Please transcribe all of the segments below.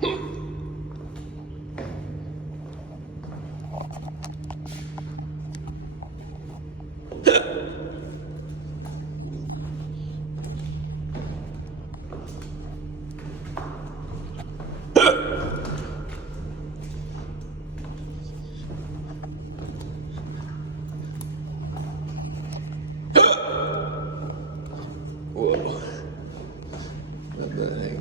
Whoa. What the heck?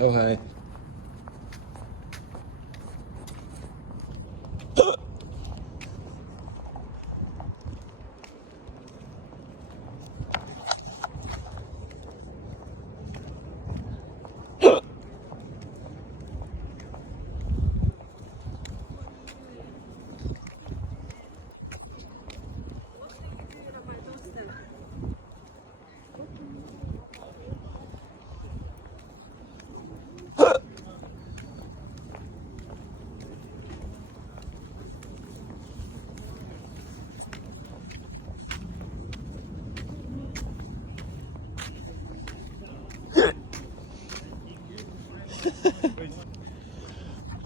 Oh, hi.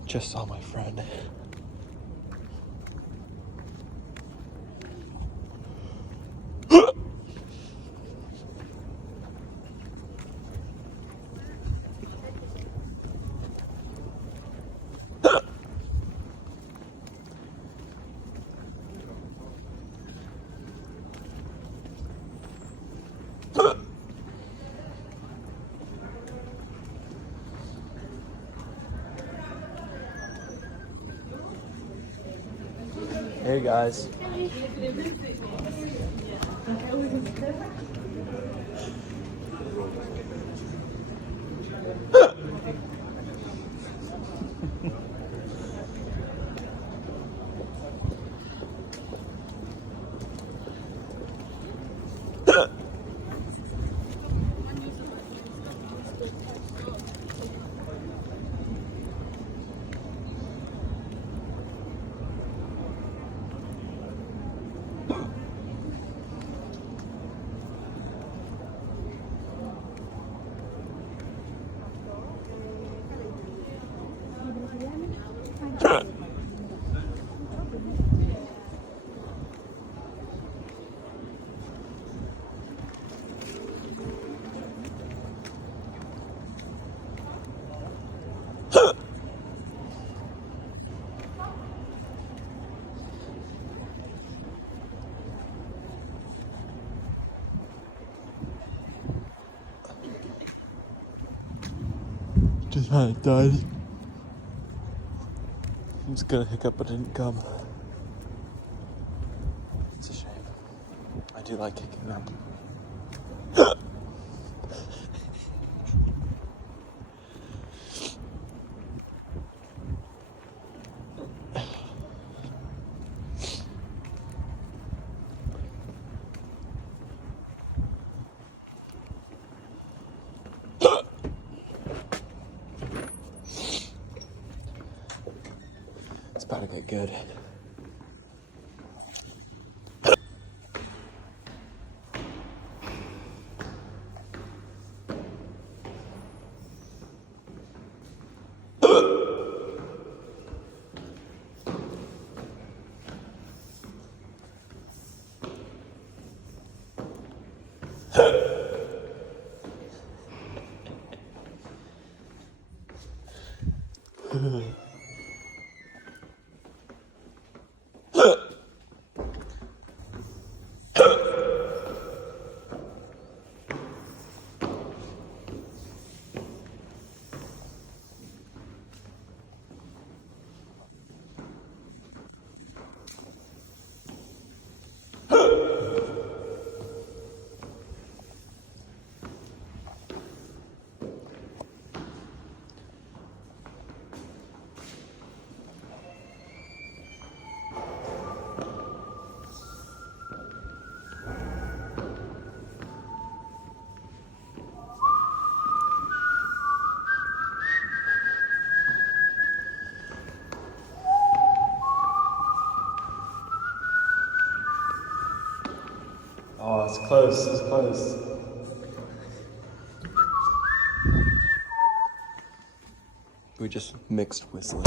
Just saw my friend. Hey guys. Just had it died. I was gonna hiccup, but it didn't come. It's a shame. I do like kicking them. It's about to get good. Oh, it's close. It's close. We just mixed whistling.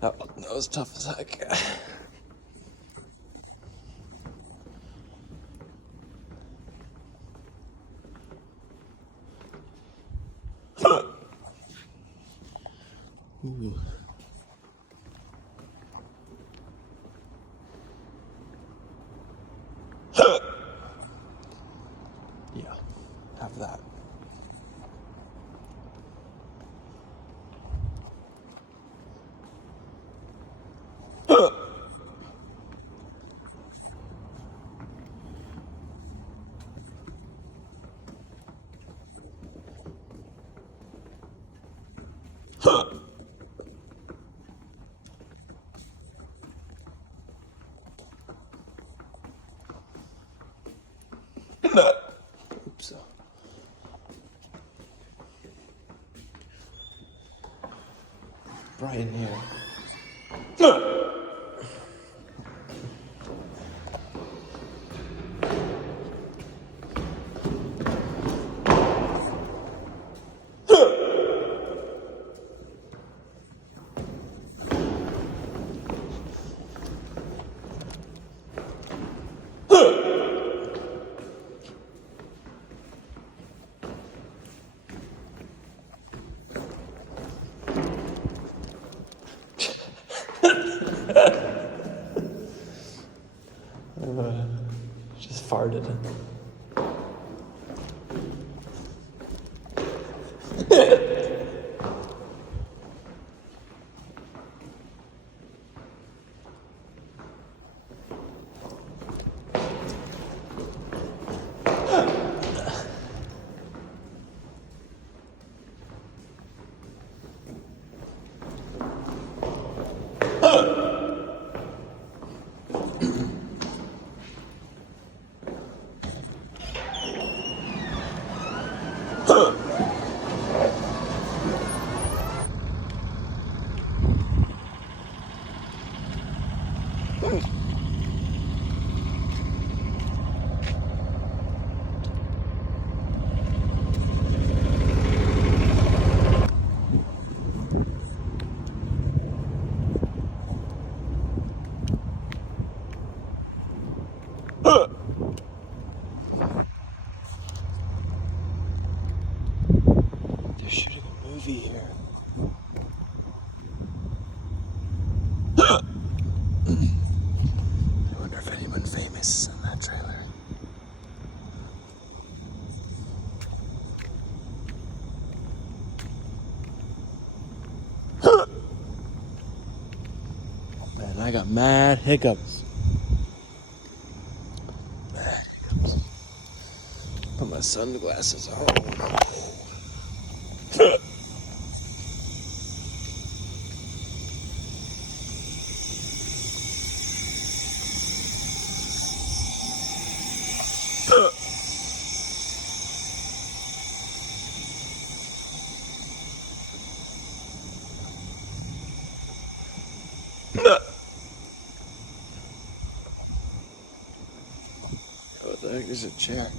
That was tough as heck. Ooh. Yeah, have that. Oops. Brian here. Just farted. They're shooting a movie here. I wonder if anyone famous is in that trailer. Man, I got mad hiccups. Mad hiccups. Put my sunglasses on. What the heck is a chair?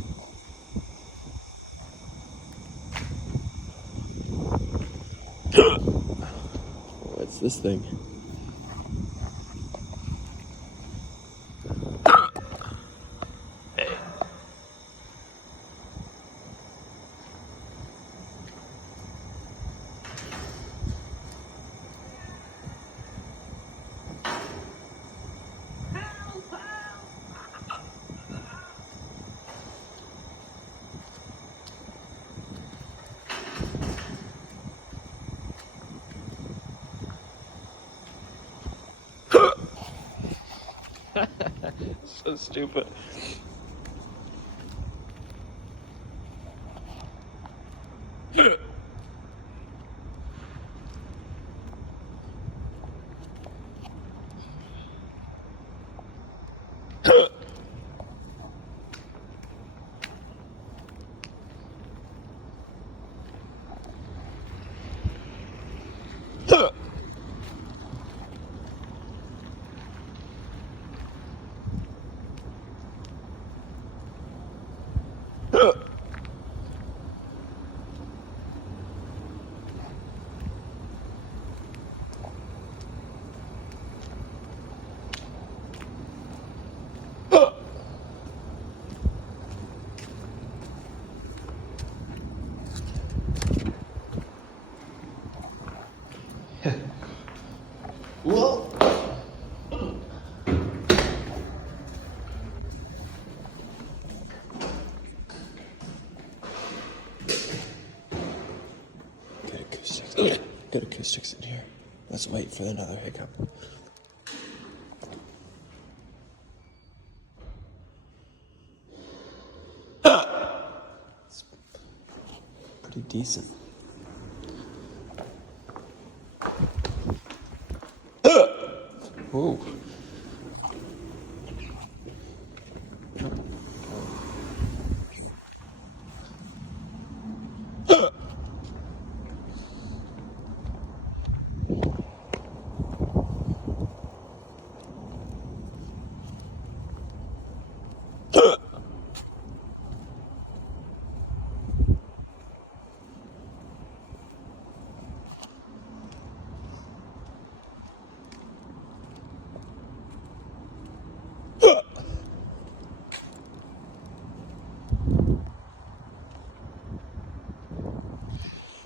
What's this thing? Hey. So stupid. Good acoustics in here. Let's wait for another hiccup. It's pretty decent. Ooh.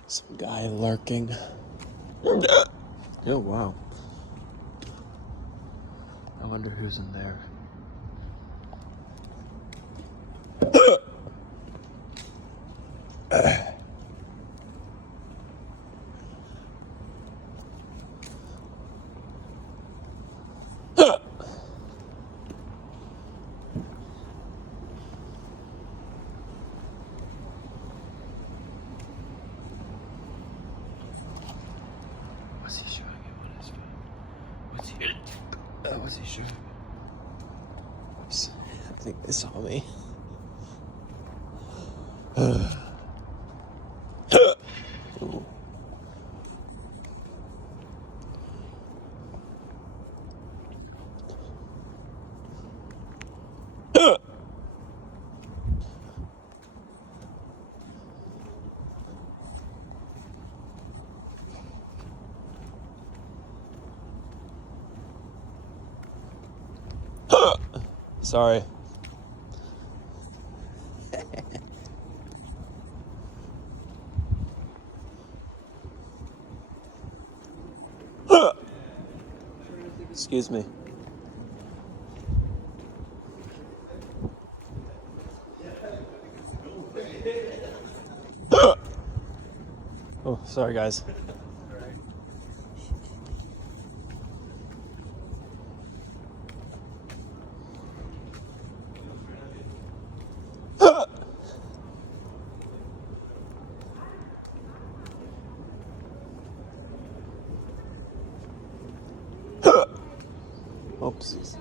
Some guy lurking. Oh, wow. I wonder who's in there. What's he showing me? What is it? What's he showing me? Oops. I think they saw me. Ooh. Sorry. Excuse me. Oh, sorry guys. Oopsies.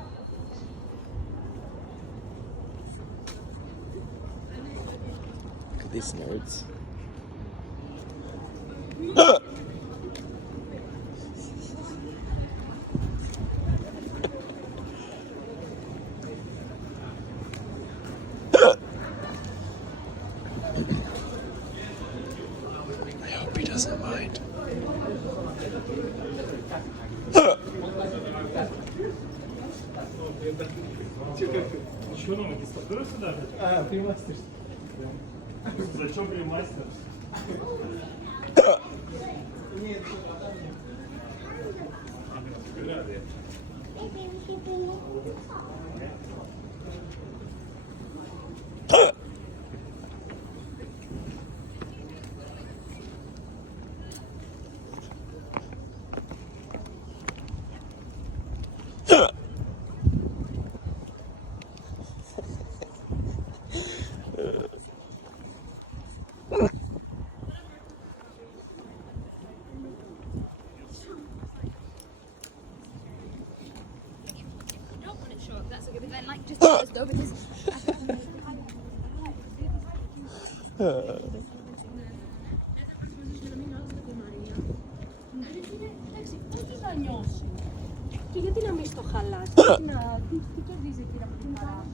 Look at these nerds. I hope he doesn't mind. Что нам магистратуру сюда? А, ты мастер. Зачем ты мастер? Нет. That's okay, but then like just let us go because Και γιατί να μην στο χαλάσει, τι κερδίζει κύριε από την παρά.